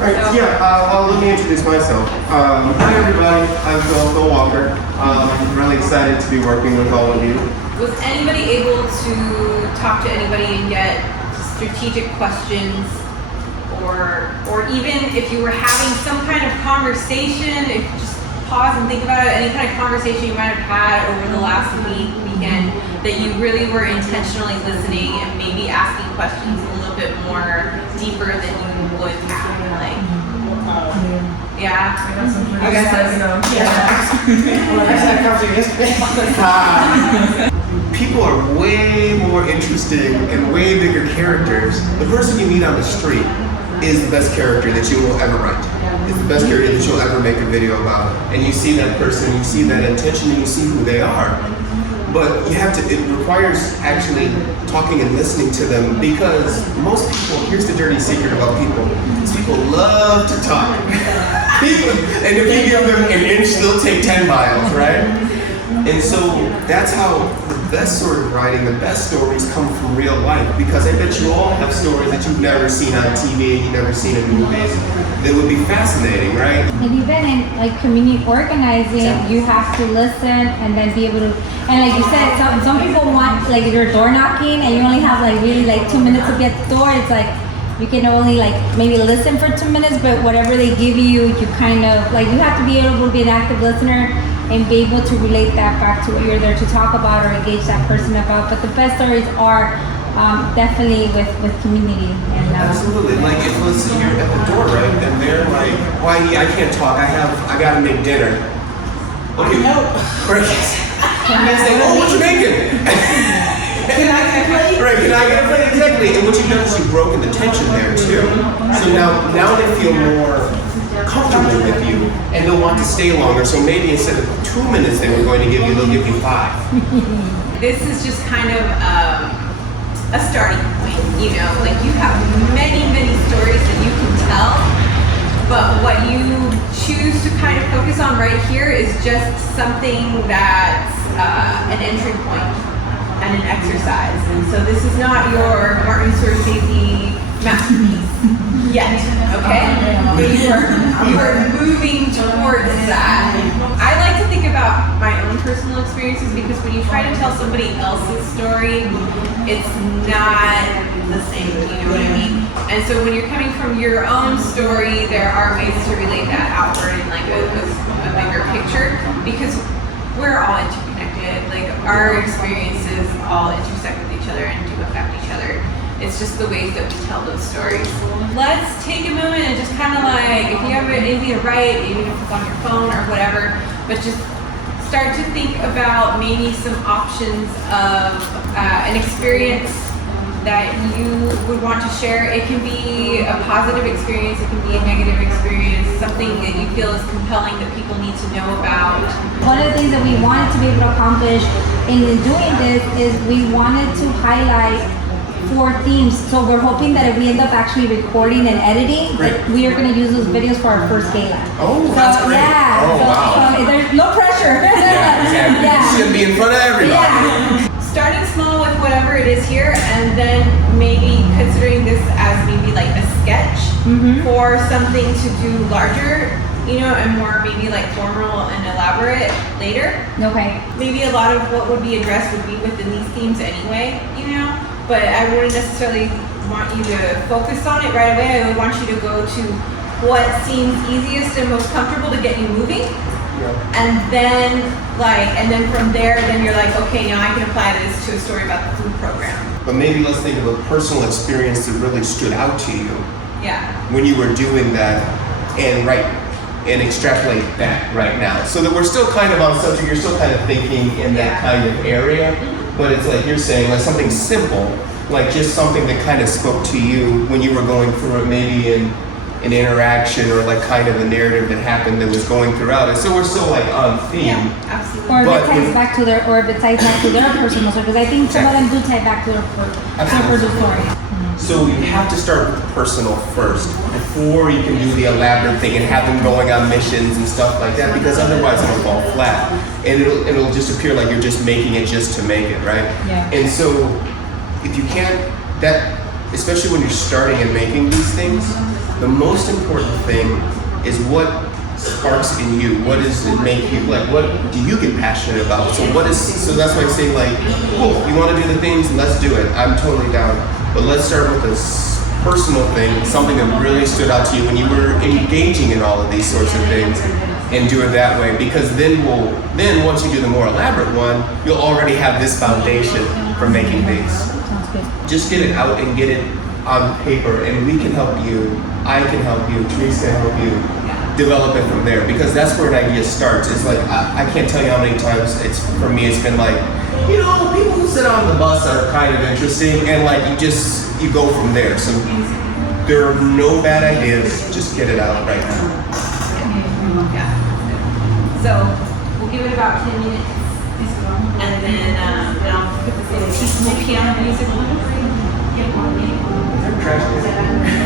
Right, So, let me introduce myself. Hi everybody, I'm Phil Walker. Really excited to be working with all of you. was anybody able to talk to anybody and get strategic questions, or even if you were having some kind of conversation, if you just pause and think about it, any kind of conversation you might have had over the last weekend, that you really were intentionally listening and maybe asking questions a little bit more deeper than you would have, like, yeah. I guess that's People are way more interesting and way bigger characters. The person you meet on the street is the best character that you will ever write. It's the best character that you'll ever make a video about. And you see that person, you see that intention, and you see who they are. But you have to, it requires actually talking and listening to them, because most people, here's the dirty secret about people, is people love to talk. And if you give them an inch, they'll take 10 miles, right? And so that's how the best sort of writing, the best stories come from real life, because I bet you all have stories that you've never seen on TV and you've never seen in movies that would be fascinating, right? And even in like community organizing, you have to listen and then be able to, and like you said, some people want, like if you're door knocking and you only have like really like 2 minutes to get the door, it's like you can only like maybe listen for 2 minutes, but whatever they give you, you kind of like, you have to be able to be an active listener and be able to relate that back to what you're there to talk about or engage that person about. But the best stories are definitely with community. And, absolutely. Like if let's say you're at the door, right, and they're like, "Why I can't talk. I gotta make dinner." Okay. Right. And they say, "Oh, what you making?" Can I get a plate? Right, can I get a plate? Exactly. And what you've done is you've broken the tension there too. So now they feel more comfortable with you, and they'll want to stay longer. So maybe instead of 2 minutes they were going to give you, they'll give you 5. This is just kind of a starting point, you know, like you have many stories that you can tell, but what you choose to kind of focus on right here is just something that's an entry point and an exercise. And so this is not your Martin Scorsese masterpiece yet, okay? But you are moving towards that. I like to think about my own personal experiences, because when you try to tell somebody else's story, it's not the same, you know what I mean? And so when you're coming from your own story, there are ways to relate that outward in like a bigger picture, because we're all interconnected. Like our experiences all intersect with each other and do affect each other. It's just the ways that we tell those stories. Let's take a moment and just kind of like, if you have anything to write, even if it's on your phone or whatever, but just start to think about maybe some options of an experience that you would want to share. It can be a positive experience, it can be a negative experience, something that you feel is compelling that people need to know about. one of the things that we wanted to be able to accomplish in doing this is we wanted to highlight 4 themes. So we're hoping that if we end up actually recording and editing, that we are going to use those videos for our first gala. Oh, so, that's great. Yeah. Oh, wow. So there's no pressure. Yeah. Yeah. Should be in front of everybody. Yeah. Starting small with whatever it is here, and then maybe considering this as maybe like a sketch for something to do larger, you know, and more maybe like formal and elaborate later. Okay. Maybe a lot of what would be addressed would be within these themes anyway, you know, but I wouldn't necessarily want you to focus on it right away. I would want you to go to what seems easiest and most comfortable to get you moving. And then from there, then you're like, okay, now I can apply this to a story about the food program. But maybe let's think of a personal experience that really stood out to you Yeah. when you were doing that, and extrapolate that right now. So that we're still kind of on subject, you're still kind of thinking in that kind of area, but it's like you're saying, like something simple, like just something that kind of spoke to you when you were going through it, maybe in an interaction or like kind of a narrative that happened that was going throughout it. So we're still like on theme. Yeah, absolutely. Or if But it ties with- back to their, or if it ties back to their personal story, because I think some of them do tie back to their personal story. So you have to start with the personal first before you can do the elaborate thing and have them going on missions and stuff like that, because otherwise it'll fall flat and it'll just appear like you're just making it just to make it, right? Yeah. And so if you can't, that especially when you're starting and making these things, The most important thing is what sparks in you. What does it make you, like, what do you get passionate about? So that's why I say, like, cool, you want to do the things, let's do it. I'm totally down. But let's start with this personal thing, something that really stood out to you when you were engaging in all of these sorts of things, and do it that way. Because then once you do the more elaborate one, you'll already have this foundation for making these. Sounds good. Just get it out and get it on paper, and we can help you. I can help you. Teresa can help you develop it from there, because that's where an idea starts. It's like I can't tell you how many times for me it's been like, people who sit on the bus are kind of interesting, and like you go from there. So there are no bad ideas. Just get it out right now. Yeah. So we'll give it about 10 minutes, and then I'll put this little peaceful piano music on. Trash can.